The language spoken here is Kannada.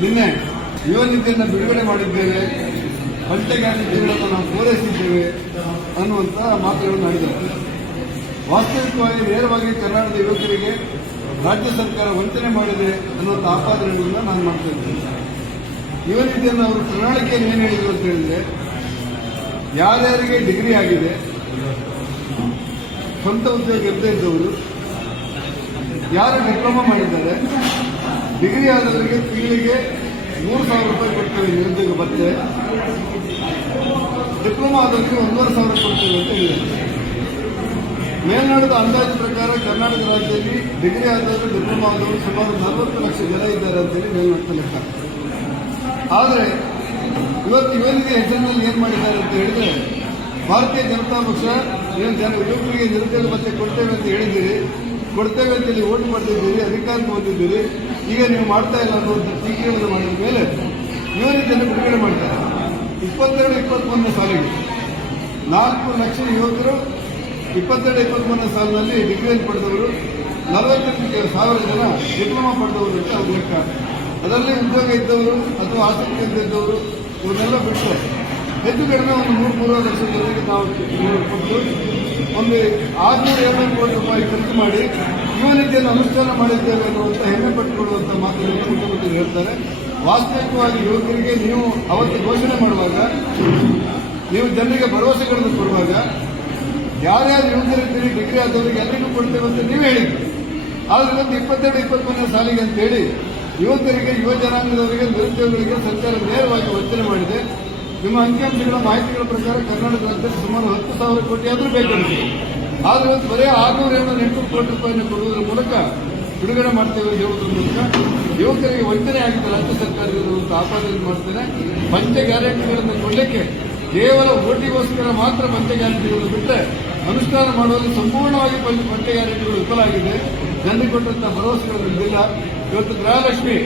ನಿನ್ನೆ ಯುವ ನಿಧಿಯನ್ನು ಬಿಡುಗಡೆ ಮಾಡಿದ್ದೇವೆ ಪಂಚ ಗ್ಯಾರಂಟಿಗಳನ್ನು ನಾವು ಪೂರೈಸಿದ್ದೇವೆ ಅನ್ನುವಂಥ ಮಾತುಗಳನ್ನು ಆಡಿದ್ದಾರೆ. ವಾಸ್ತವಿಕವಾಗಿ ನೇರವಾಗಿ ಕರ್ನಾಟಕದ ಯುವಕರಿಗೆ ರಾಜ್ಯ ಸರ್ಕಾರ ವಂಚನೆ ಮಾಡಿದೆ ಅನ್ನುವಂಥ ಆಪಾದನೆಗಳನ್ನು ನಾನು ಮಾಡ್ತಾ ಇದ್ದೇನೆ. ಅವರು ಪ್ರಣಾಳಿಕೆಯನ್ನು ಏನು ಹೇಳಿದರು ಅಂತ ಹೇಳಿದ್ರೆ, ಯಾರ್ಯಾರಿಗೆ ಡಿಗ್ರಿ ಆಗಿದೆ, ಸ್ವಂತ ಉದ್ಯೋಗ ಇದ್ದವರು, ಯಾರು ಡಿಪ್ಲೊಮಾ ಮಾಡಿದ್ದಾರೆ ಡಿಗ್ರಿ ಆದವರಿಗೆ ತಿಂಗಳಿಗೆ ಮೂರು ಸಾವಿರ ರೂಪಾಯಿ ಕೊಡ್ತೇವೆ ನಿರುದ್ಯೋಗ ಭತ್ಯೆ ಡಿಪ್ಲೊಮಾ ಆದವರಿಗೆ ಒಂದೂವರೆ ಸಾವಿರ ಕೊಡ್ತೇವೆ ಅಂತ ಹೇಳಿದ್ದಾರೆ. ಮೇಲ್ನಾಡದ ಅಂದಾಜು ಪ್ರಕಾರ ಕರ್ನಾಟಕ ರಾಜ್ಯದಲ್ಲಿ ಡಿಗ್ರಿ ಆದವರು, ಡಿಪ್ಲೊಮಾ ಆದವರು ಸುಮಾರು ನಲವತ್ತು ಲಕ್ಷ ಜನ ಇದ್ದಾರೆ ಅಂತೇಳಿ ಮೇಲ್ನಾಡಿನ ಲೆಕ್ಕ. ಆದರೆ ಇವತ್ತು ಇವರಿಗೆ ಹೆಸರಿನಲ್ಲಿ ಏನು ಮಾಡಿದ್ದಾರೆ ಅಂತ ಹೇಳಿದ್ರೆ ಭಾರತೀಯ ಜನತಾ ಪಕ್ಷ, ಏನು ಜನ ಯುವಕರಿಗೆ ನಿರುದ್ಯೋಗ ಮತ್ತೆ ಕೊಡ್ತೇವೆ ಅಂತ ಹೇಳಿದ್ದೀರಿ. ಕೊಡ್ತೇವೆ ಅಂತ ಹೇಳಿ ಓಟ್ ಮಾಡ್ತಿದ್ದೀರಿ, ಅಧಿಕಾರಕ್ಕೆ ಬಂದಿದ್ದೀರಿ. ಈಗ ನೀವು ಮಾಡ್ತಾ ಇಲ್ಲ ಅನ್ನುವಂಥ ಟೀಕೆಗಳನ್ನು ಮಾಡಿದ ಮೇಲೆ ಯುವನಿದ್ದನ್ನು ಬಿಡುಗಡೆ ಮಾಡ್ತಾರೆ. ಇಪ್ಪತ್ತೆರಡು, ಇಪ್ಪತ್ಮೂರನೇ ಸಾಲಿಗೆ. ನಾಲ್ಕು ಲಕ್ಷ ಯುವಕರು ಇಪ್ಪತ್ತೆರಡು, ಇಪ್ಪತ್ಮೂರನೇ ಸಾಲಿನಲ್ಲಿ ಡಿಗ್ರಿಯನ್ನು ಪಡೆದವರು ನಲವತ್ತೆಂಟು ಸಾವಿರ ಜನ ಡಿಪ್ಲೊಮಾ ಪಡೆದವರು ಅಂತ ಲೆಕ್ಕ. ಅದರಲ್ಲಿ ಉದ್ಯೋಗ ಇದ್ದವರು ಅಥವಾ ಆಸಕ್ತಿ ಇದ್ದವರು, ಇವನ್ನೆಲ್ಲ ಬಿಟ್ಟರೆ ಹೆಚ್ಚು ಕಡಿಮೆ ಒಂದು ಮೂರು ಮೂರು ಲಕ್ಷ ಜನರಿಗೆ ನಾವು ಕೊಟ್ಟು ಒಂದು ಆರುನೂರ ಏಳ್ನೂರು ಕೋಟಿ ರೂಪಾಯಿ ಖರ್ಚು ಮಾಡಿ ಯುವ ನಿಧಿಯನ್ನು ಅನುಷ್ಠಾನ ಮಾಡಿದ್ದೇವೆ ಅನ್ನುವಂಥ ಹೆಮ್ಮೆ ಪಟ್ಟುಕೊಳ್ಳುವಂಥ ಮಾತುಗಳನ್ನು ಮುಖ್ಯಮಂತ್ರಿ ಹೇಳ್ತಾರೆ. ವಾಸ್ತವಿಕವಾಗಿ ಯುವಕರಿಗೆ ನೀವು ಅವತ್ತು ಘೋಷಣೆ ಮಾಡುವಾಗ, ನೀವು ಜನರಿಗೆ ಭರವಸೆಗಳನ್ನು ಕೊಡುವಾಗ, ಯಾರ್ಯಾರು ಯುವಕರಿದ್ದೀರಿ ಡಿಗ್ರಿ ಆದವರಿಗೆ ಎಲ್ಲರಿಗೂ ಕೊಡ್ತೇವೆ ಅಂತ ನೀವು ಹೇಳಿದ್ರಿ. ಆದ್ರೆ ಒಂದು ಇಪ್ಪತ್ತೆರಡು, ಇಪ್ಪತ್ಮೂರನೇ ಸಾಲಿಗೆ ಅಂತ ಹೇಳಿ ಯುವಕರಿಗೆ, ಯುವ ಜನಾಂಗದವರಿಗೆ, ನಿರುದ್ಯೋಗಿಗಳಿಗೆ ಸರ್ಕಾರ ನೇರವಾಗಿ ವಂಚನೆ ಮಾಡಿದೆ. ನಿಮ್ಮ ಅಂಕಿಅಂಶಗಳ ಮಾಹಿತಿಗಳ ಪ್ರಕಾರ ಕರ್ನಾಟಕ ರಾಜ್ಯದಲ್ಲಿ ಸುಮಾರು ಹತ್ತು ಸಾವಿರ ಕೋಟಿ ಆದರೂ ಬೇಕಂತೆ. ಆದರೆ ಇವತ್ತು ಬರೀ ಆರುನೂರ ಎಂಟುನೂರು ಕೋಟಿ ರೂಪಾಯಿ ಕೊಡುವುದರ ಮೂಲಕ ಬಿಡುಗಡೆ ಮಾಡ್ತೇವೆ ಹೇಳುವುದರ ಮೂಲಕ ಯುವಕರಿಗೆ ವಂಚನೆ ಆಗಿದೆ ರಾಜ್ಯ ಸರ್ಕಾರ ಒಂದು ಆಪಾದನೆ ಮಾಡ್ತೇನೆ. ಪಂಚ ಗ್ಯಾರಂಟಿಗಳನ್ನು ಕೊಡಲಿಕ್ಕೆ ಕೇವಲ ಓಟಿಗೋಸ್ಕರ ಮಾತ್ರ ಪಂಚ ಗ್ಯಾರಂಟಿಗಳನ್ನು ಬಿಟ್ಟರೆ ಅನುಷ್ಠಾನ ಮಾಡುವಲ್ಲಿ ಸಂಪೂರ್ಣವಾಗಿ ಪಂಚ ಗ್ಯಾರಂಟಿಗಳು ವಿಫಲ ಆಗಿದೆ. ಜನರಿಗೆ ಕೊಟ್ಟಂತಹ ಭರವಸೆಗಳು ಇದ್ದಿಲ್ಲ. ಇವತ್ತು ಗೃಹಲಕ್ಷ್ಮಿ